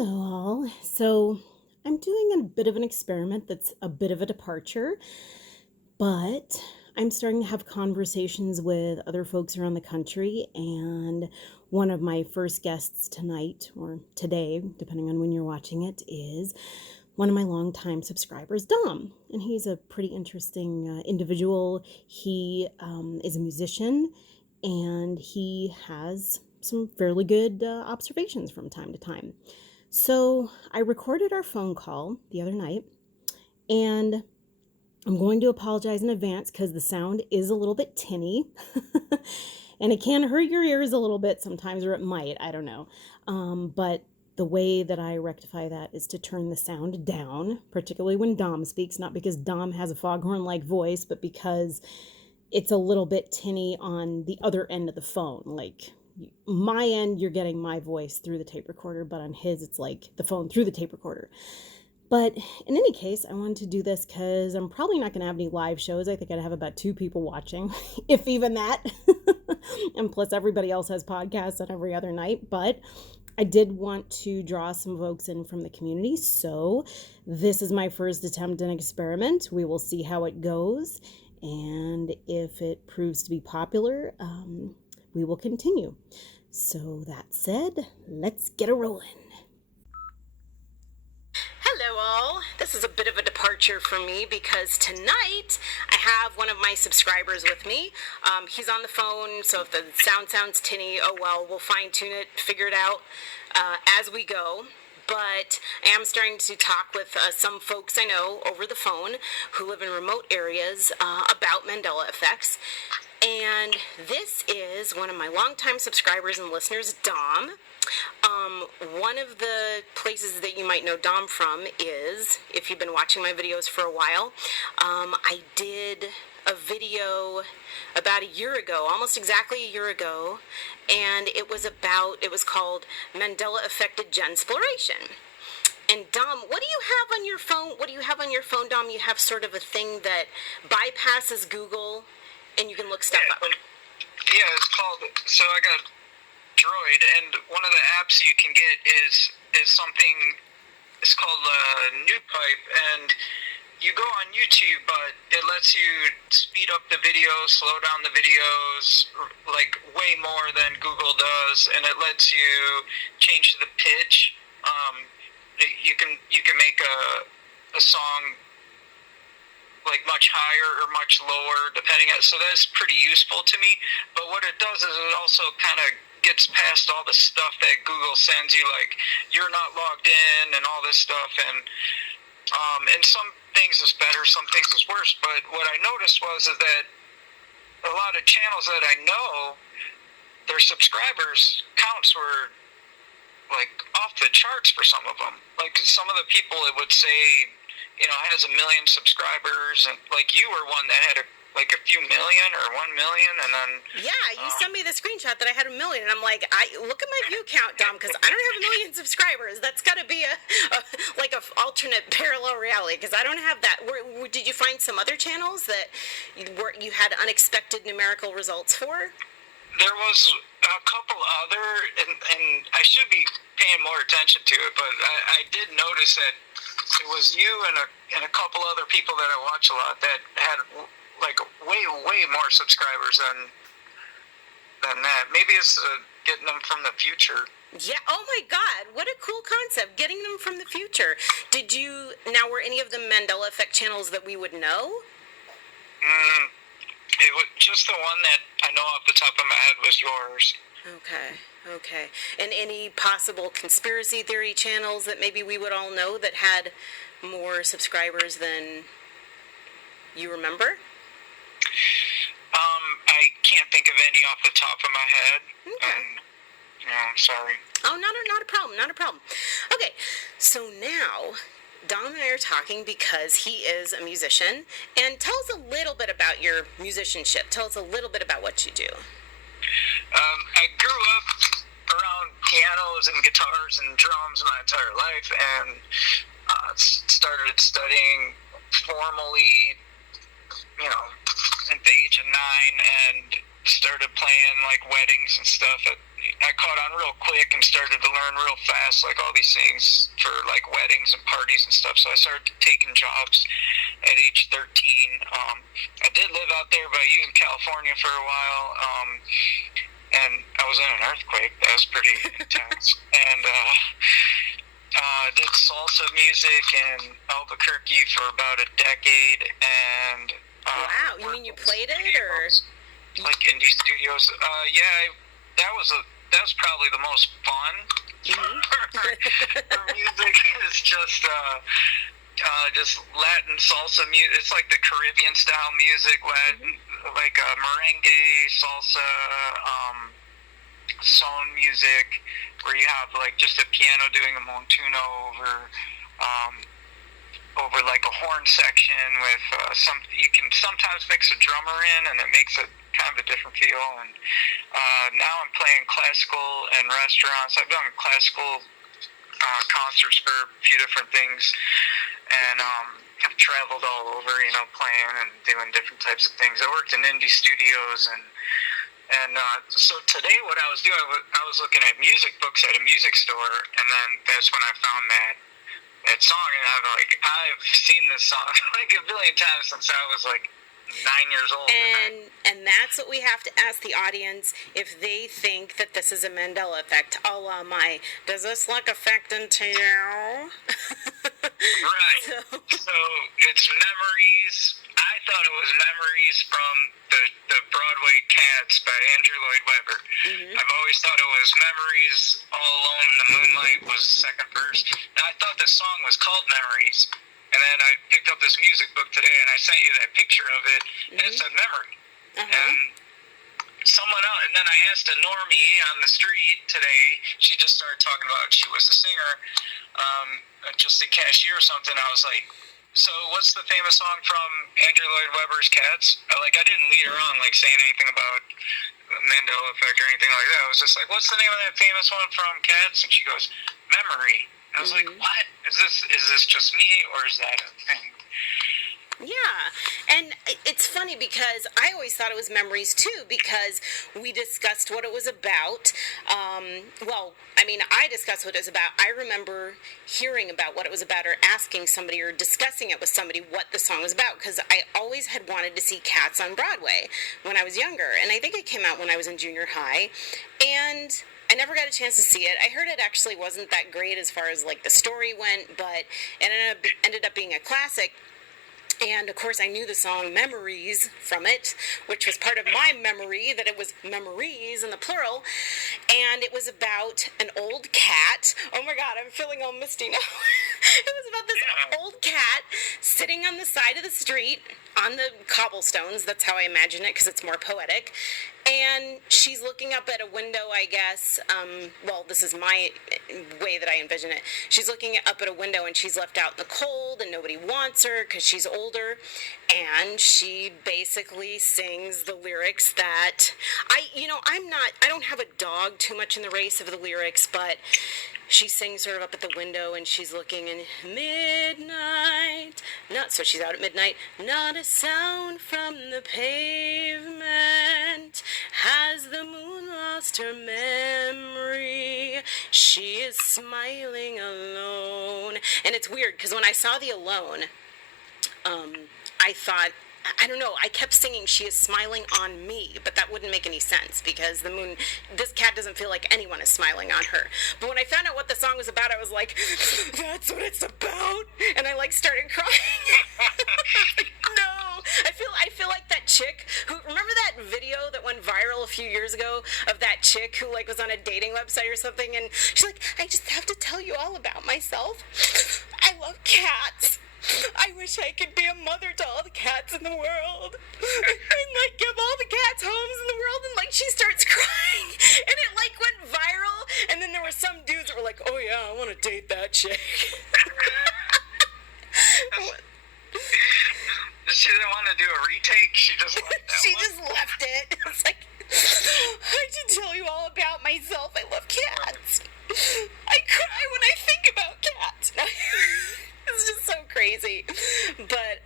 Hello, all. So, I'm doing a bit of an experiment that's a bit of a departure, but I'm starting to have conversations with other folks around the country. And one of my first guests tonight, or today, depending on when you're watching it, is one of my longtime subscribers, Dom. And he's a pretty interesting individual. He is a musician and he has some fairly good observations from time to time. So I recorded our phone call the other night, and I'm going to apologize in advance because the sound is a little bit tinny and it can hurt your ears a little bit sometimes, or it might, I don't know. But the way that I rectify that is to turn the sound down, particularly when Dom speaks, not because Dom has a foghorn-like voice, but because it's a little bit tinny on the other end of the phone. Like, my end, you're getting my voice through the tape recorder, but on his, it's like the phone through the tape recorder. But in any case, I wanted to do this because I'm probably not going to have any live shows. I think I'd have about 2 people watching, if even that. And plus, everybody else has podcasts on every other night. But I did want to draw some folks in from the community. So this is my first attempt at an experiment. We will see how it goes. And if it proves to be popular, we will continue. So that said, let's get a rolling. Hello all. This is a bit of a departure for me because tonight I have one of my subscribers with me. He's on the phone, so if the sound sounds tinny, oh well, we'll fine tune it, figure it out as we go. But I am starting to talk with some folks I know over the phone who live in remote areas about Mandela effects. And this is one of my longtime subscribers and listeners, Dom. One of the places that you might know Dom from is, if you've been watching my videos for a while, I did a video about a year ago, almost exactly a year ago, and it was called Mandela Affected Gensploration. And Dom, what do you have on your phone? What do you have on your phone, Dom? You have sort of a thing that bypasses Google, and you can look stuff up. Yeah, it's called, so I got Droid, and one of the apps you can get is something, it's called NewPipe, and you go on YouTube, but it lets you speed up the videos, slow down the videos, like way more than Google does, and it lets you change the pitch. You can make a song like much higher or much lower, depending on, so that's pretty useful to me. But what it does is it also kind of gets past all the stuff that Google sends you, like you're not logged in and all this stuff, and some things is better, some things is worse. But what I noticed was that a lot of channels that I know, their subscribers counts were like off the charts for some of them. Like some of the people, it would say, has 1 million subscribers, and like you were one that had a few million or 1 million, and then you sent me the screenshot that I had 1 million, and I'm like, I look at my view count, Dom, because I don't have 1 million subscribers. That's got to be a alternate parallel reality, because I don't have that. Did you find some other channels that you had unexpected numerical results for? There was a couple other, and I should be paying more attention to it, but I did notice that it was you and a couple other people that I watch a lot that had like way more subscribers than that. Maybe it's getting them from the future. Yeah. Oh my God! What a cool concept! Getting them from the future. Were any of the Mandela Effect channels that we would know? It was just the one that I know off the top of my head was yours. Okay. And any possible conspiracy theory channels that maybe we would all know that had more subscribers than you remember? I can't think of any off the top of my head. Okay. Sorry. Oh, not a problem. Okay, so now Dom and I are talking because he is a musician. And tell us a little bit about your musicianship. Tell us a little bit about what you do. I grew up around pianos and guitars and drums my entire life, and started studying formally, at the age of 9, and started playing like weddings and stuff at I caught on real quick and started to learn real fast, like all these things for like weddings and parties and stuff. So I started taking jobs at age 13. I did live out there by you in California for a while, and I was in an earthquake. That was pretty intense. And did salsa music in Albuquerque for about a decade. And wow, you mean you played it, or like indie studios? Yeah, that was probably the most fun for music. It's just Latin salsa music. It's like the Caribbean style music, Latin, like merengue, salsa, son music, where you have like just a piano doing a montuno over like a horn section with you can sometimes mix a drummer in, and it makes it kind of a different feel. And now I'm playing classical in restaurants. I've done classical concerts for a few different things, and I've traveled all over, playing and doing different types of things. I worked in indie studios, and so today what I was doing, I was looking at music books at a music store, and then that's when I found that song, and I'm like, I've seen this song like a billion times since I was like 9 years old. And that's what we have to ask the audience, if they think that this is a Mandela effect, a la my, does this look affecting to you? Right. So it's Memoryies. I thought it was Memoryies from the Broadway Cats by Andrew Lloyd Webber. I've always thought it was Memoryies. All Alone in the Moonlight was the second verse. And I thought the song was called Memoryies. And then I picked up this music book today, and I sent you that picture of it, and it said Memory. And someone else, and then I asked a normie on the street today. She just started talking about she was a singer, just a cashier or something. I was like, so what's the famous song from Andrew Lloyd Webber's Cats? I didn't lead her on saying anything about Mandela effect or anything like that. I was just like, what's the name of that famous one from Cats? And she goes, Memory. I was like, what? Is this just me, or is that a thing? Yeah, and it's funny because I always thought it was Memoryies too, because we discussed what it was about. I discussed what it was about. I remember hearing about what it was about, or asking somebody or discussing it with somebody what the song was about, because I always had wanted to see Cats on Broadway when I was younger, and I think it came out when I was in junior high, and I never got a chance to see it. I heard it actually wasn't that great as far as the story went, but it ended up being a classic. And, of course, I knew the song Memoryies from it, which was part of my memory, that it was Memoryies in the plural. And it was about an old cat. Oh, my God, I'm feeling all misty now. It was about this old cat sitting on the side of the street on the cobblestones. That's how I imagine it, because it's more poetic. And she's looking up at a window, I guess. This is my way that I envision it. She's looking up at a window, and she's left out in the cold, and nobody wants her because she's older. And she basically sings the lyrics that I don't have a dog too much in the race of the lyrics, but she sings sort of up at the window, and she's looking in midnight. So she's out at midnight. Not a sound from the pavement. Has the moon lost her memory? She is smiling alone. And it's weird, because when I saw the Alone, I thought, I don't know, I kept singing She Is Smiling on Me, but that wouldn't make any sense, because the moon, this cat doesn't feel like anyone is smiling on her. But when I found out what the song was about, I was like, that's what it's about? And I started crying. No, I feel like that chick who, remember that video that went viral a few years ago of that chick who was on a dating website or something, and she's like, I just have to tell you all about myself. I love cats. I wish I could be a mother to all the cats in the world, and give all the cats homes in the world, and she starts crying, and it went viral, and then there were some dudes that were like, oh yeah, I want to date that chick. She didn't want to do a retake. She just left that She just left it. It's like, I should tell you all about myself. I love cats. I cry when I think about cats. It's just so crazy. But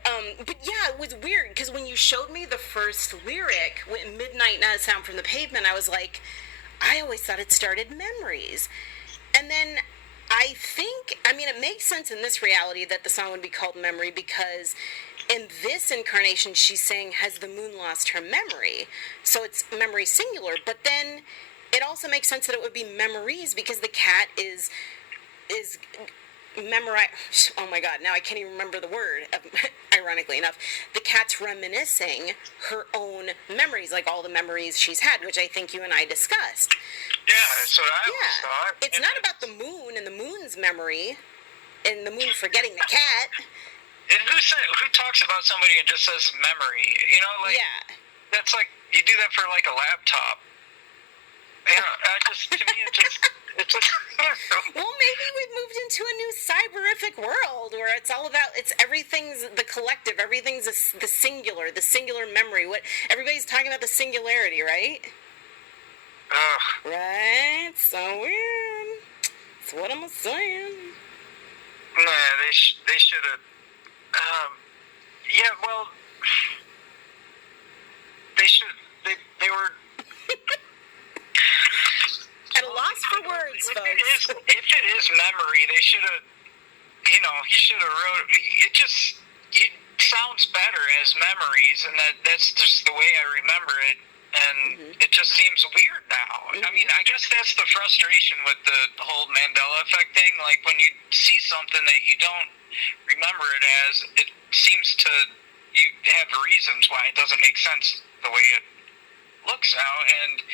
yeah, it was weird, because when you showed me the first lyric, Midnight Not a Sound from the Pavement, I was like, I always thought it started Memories. And then it makes sense in this reality that the song would be called Memory, because in this incarnation she's saying, has the moon lost her memory? So it's memory singular, but then it also makes sense that it would be Memories because the cat is memorize. Oh my god, now I can't even remember the word. Ironically enough, the cat's reminiscing her own memories, like all the memories she's had, which I think you and I discussed. Yeah, that's what I always thought. It's not about the moon and the moon's memory, and the moon forgetting the cat. And who talks about somebody and just says memory? You know, like, that's like, you do that for like a laptop. Yeah, to me, it just. Well, maybe we've moved into a new cyberific world where it's all about, everything's the collective, everything's the singular memory. What everybody's talking about, the singularity, right? Ugh. Right? So weird. That's what I'm saying. Nah, they should have. Yeah, well, they were. At a loss for words, folks. If it is memory, they should have, he should have wrote, it sounds better as Memories, and that's just the way I remember it, and it just seems weird now. I mean, I guess that's the frustration with the whole Mandela effect thing, like when you see something that you don't remember it as, it seems to, you have reasons why it doesn't make sense the way it looks now, and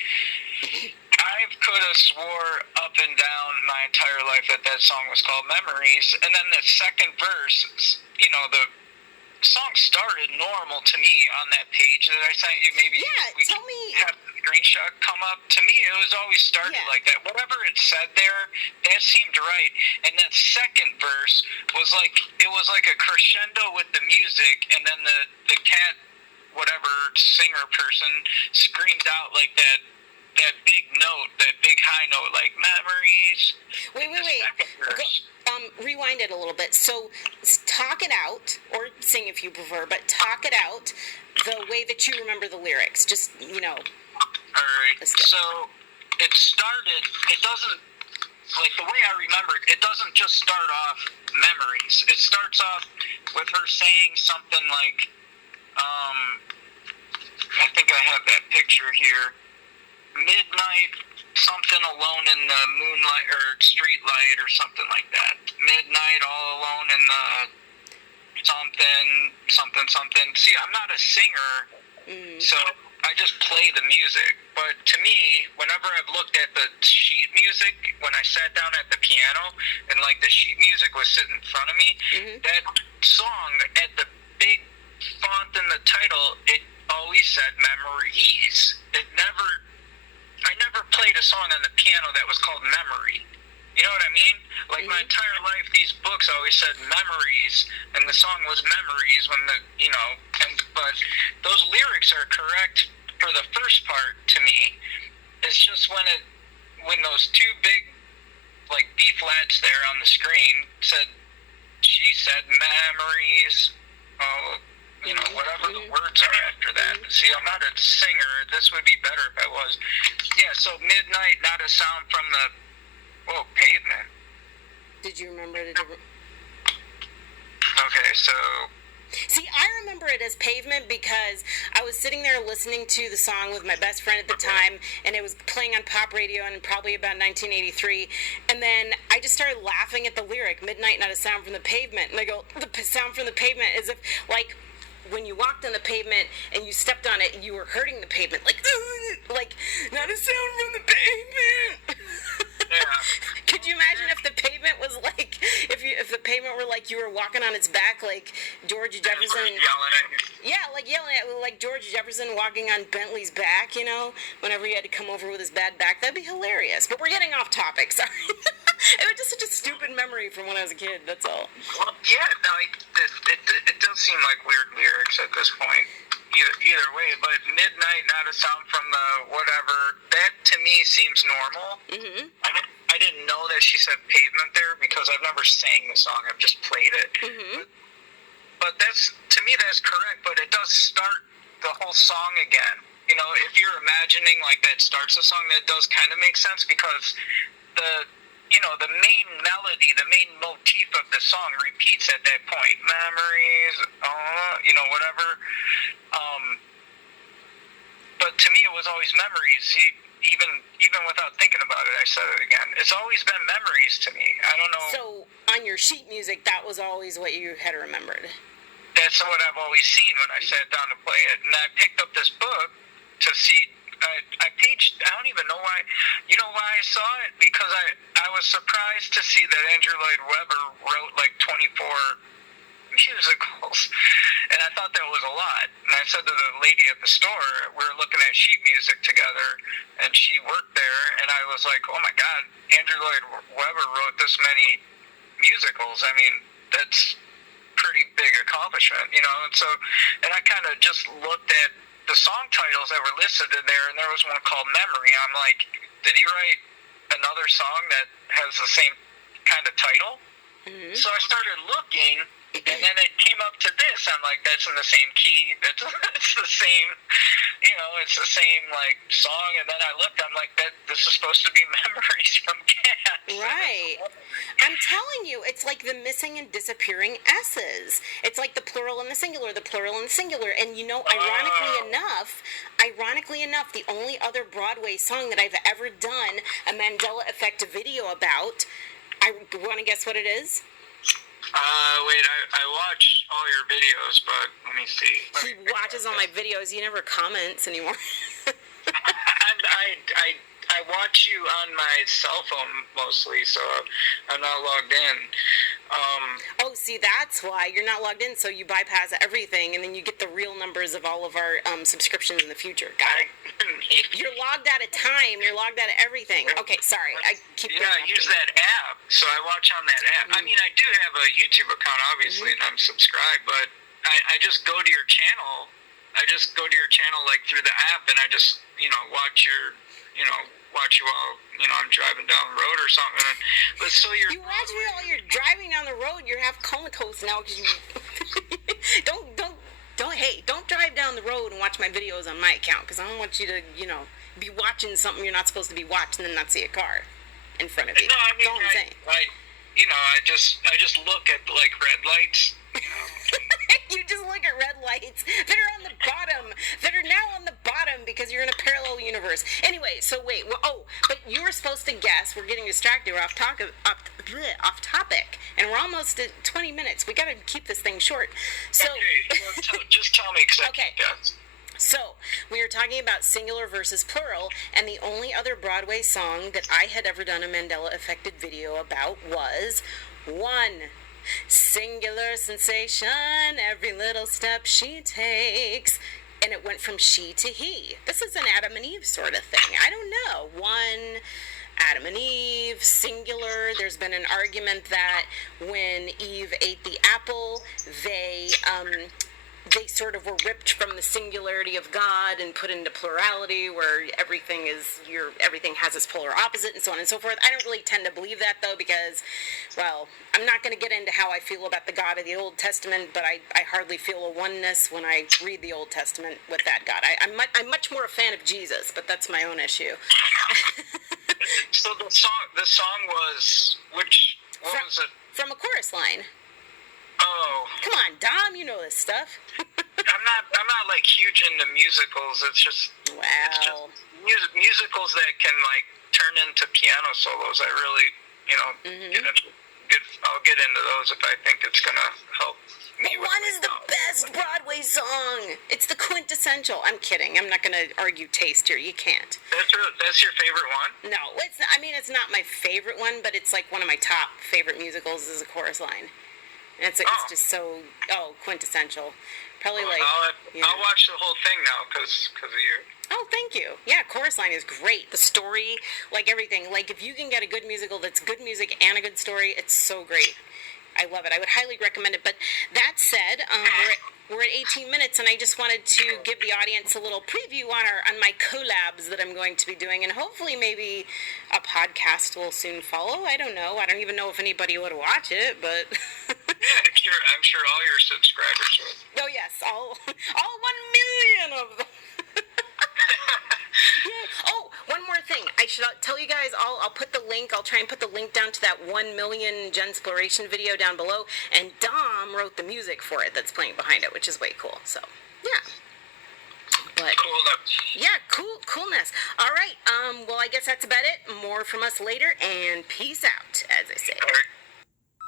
I could have swore up and down my entire life that song was called Memories, and then the second verse, the song started normal to me on that page that I sent you. Maybe tell me. Have the screenshot come up. To me, it was always started like that. Whatever it said there, that seemed right. And that second verse was like, it was like a crescendo with the music, and then the cat, whatever singer person, screamed out like that big note, that big high note, like Memories. Wait. Rewind it a little bit. So, talk it out, or sing if you prefer, but talk it out the way that you remember the lyrics. Just, Alright, so it started, it doesn't, like the way I remember it, it doesn't just start off Memories. It starts off with her saying something like, I think I have that picture here. Midnight, something alone in the moonlight or street light or something like that. Midnight, all alone in the something. See, I'm not a singer, so I just play the music. But to me, whenever I've looked at the sheet music, when I sat down at the piano and like the sheet music was sitting in front of me, that song at the big font in the title, it always said Memoryies. I never played a song on the piano that was called Memory. You know what I mean? Like my entire life, these books always said Memories, and the song was Memories when but those lyrics are correct for the first part to me. It's just when those two big, like, B flats there on the screen she said Memories, whatever the words are after that. See, I'm not a singer. This would be better if I was. Yeah, so Midnight, not a sound from the, Pavement. Did you remember it? Okay, so... See, I remember it as Pavement because I was sitting there listening to the song with my best friend at the time, and it was playing on pop radio in probably about 1983, and then I just started laughing at the lyric, Midnight, not a sound from the pavement, and I go, the sound from the pavement, as if, like, when you walked on the pavement and you stepped on it, you were hurting the pavement, like not a sound from the pavement. Yeah. Could you imagine if the pavement was like, if the pavement were like you were walking on its back, like George Jefferson? Yelling at you. Yeah, like yelling at, like George Jefferson walking on Bentley's back, whenever he had to come over with his bad back. That'd be hilarious. But we're getting off topic, sorry. It was just such a stupid memory from when I was a kid, that's all. Well, yeah, no, it does seem like weird lyrics at this point. Either way, but Midnight, not a sound from the whatever, that to me seems normal. I didn't know that she said Pavement there because I've never sang the song, I've just played it. But to me that's correct, but it does start the whole song again. You know, if you're imagining like that starts a song, that does kind of make sense because the the main melody, the main motif of the song repeats at that point. Memories, whatever. But to me, it was always memories. Even without thinking about it, I said it again. It's always been memories to me. I don't know. So on your sheet music, that was always what you had remembered. That's what I've always seen when I sat down to play it. And I picked up this book to see. I paged. I don't even know why. You know why I saw it? Because I was surprised to see that Andrew Lloyd Webber wrote like 24 musicals, and I thought that was a lot. And I said to the lady at the store, we were looking at sheet music together, and she worked there, and I was like, oh my God, Andrew Lloyd Webber wrote this many musicals. I mean, that's pretty big accomplishment, you know. And I kind of just looked at the song titles that were listed in there, and there was one called Memory. I'm like, did he write another song that has the same kind of title? Mm-hmm. So I started looking, and then it came up to this. I'm like, that's in the same key. It's the same, it's the same like song. And then I looked. I'm like, this is supposed to be Memories from Cats. Right. I'm telling you, it's like the missing and disappearing S's. It's like the plural and the singular, the plural and the singular. And ironically enough, the only other Broadway song that I've ever done a Mandela effect video about, I want to guess what it is? Wait, I watch all your videos, but let me see. He watches all my videos. He never comments anymore. I watch you on my cell phone mostly, so I'm not logged in. See, that's why you're not logged in, so you bypass everything, and then you get the real numbers of all of our subscriptions in the future. Got it? You're logged out of time. You're logged out of everything. Okay, sorry. I use that app, so I watch on that app. Mm-hmm. I mean, I do have a YouTube account, obviously, and I'm subscribed, but I just go to your channel. I just go to your channel, like, through the app, and I just, watch your, watch you while, I'm driving down the road or something. But so you watch me while you're driving down the road. You're half comatose now because you don't drive down the road and watch my videos on my account, because I don't want you to, be watching something you're not supposed to be watching and not see a car in front of you. No, I mean, I just look at like red lights. You just look at red lights that are on the bottom, that are now on the bottom because you're in a parallel universe. Anyway, so wait. But you were supposed to guess. We're getting distracted. We're off topic, and we're almost at 20 minutes. We got to keep this thing short. So, okay, well, just tell me, because I can't guess. So, we were talking about singular versus plural, and the only other Broadway song that I had ever done a Mandela affected video about was one. Singular sensation, every little step she takes. And it went from she to he. This is an Adam and Eve sort of thing. I don't know. One, Adam and Eve, singular. There's been an argument that when Eve ate the apple, they sort of were ripped from the singularity of God and put into plurality, where everything has its polar opposite, and so on and so forth. I don't really tend to believe that, though, because, well, I'm not going to get into how I feel about the God of the Old Testament, but I hardly feel a oneness when I read the Old Testament with that God. I'm much more a fan of Jesus, but that's my own issue. So the song was what was it? From a chorus line. Oh. Come on, Dom, you know this stuff. I'm not like huge into musicals. It's just musicals that can like turn into piano solos. I really, I'll get into those if I think it's gonna help me. But one is the best Broadway song. It's the quintessential. I'm kidding. I'm not gonna argue taste here. You can't. That's your favorite one? No, it's not my favorite one, but it's like one of my top favorite musicals is a chorus line. It's just so quintessential. Probably I'll watch the whole thing now because of you. Oh, thank you. Yeah, Chorus Line is great. The story, like everything. Like if you can get a good musical that's good music and a good story, it's so great. I love it. I would highly recommend it. But that said, we're at 18 minutes, and I just wanted to give the audience a little preview on my collabs that I'm going to be doing, and hopefully maybe a podcast will soon follow. I don't know. I don't even know if anybody would watch it, but I'm sure all your subscribers would. Oh yes, all 1 million of them. Oh, one more thing. I should tell you guys. I'll put the link. I'll try and put the link down to that 1 million Gensploration video down below. And Dom wrote the music for it that's playing behind it, which is way cool. So yeah. But yeah, coolness. All right. Well, I guess that's about it. More from us later, and peace out, as I say. All right.